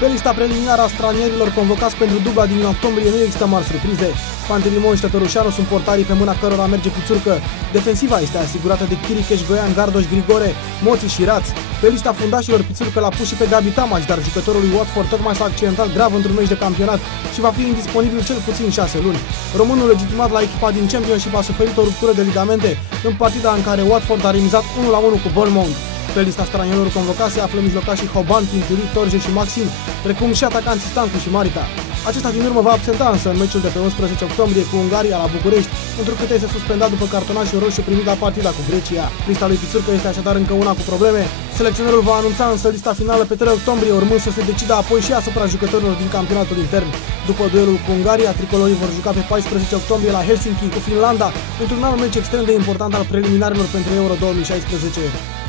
Pe lista preliminară a stranierilor convocați pentru dubla din octombrie nu există mari surprize. Pantelimon și Tătărușanu sunt portarii pe mâna cărora merge Pițurcă. Defensiva este asigurată de Chiricheș, Goian, Gardoș, Grigore, Moții și Raț. Pe lista fundașilor Pițurcă l-a pus și pe Gabi Tamaș, dar jucătorul lui Watford tocmai s-a accidentat grav într-un meci de campionat și va fi indisponibil cel puțin 6 luni. Românul legitimat la echipa din Championship a suferit o ruptură de ligamente în partida în care Watford a remizat 1-1 cu Bournemouth. Pe lista stranierilor convocați se află mijlocașii Hoban, Pinturi, Torje și Maxim, precum și atacanții Stancu și Marica. Acesta din urmă va absenta însă în meciul de pe 11 octombrie cu Ungaria la București, întrucât este suspendat după cartonașul roșu primit la partida cu Grecia. Lista lui Pițurcă este așadar încă una cu probleme. Selecționerul va anunța însă lista finală pe 3 octombrie, urmând să se decida apoi și asupra jucătorilor din campionatul intern. După duelul cu Ungaria, tricolorii vor juca pe 14 octombrie la Helsinki cu Finlanda, într-un alt meci extrem de important al preliminarilor pentru Euro 2016.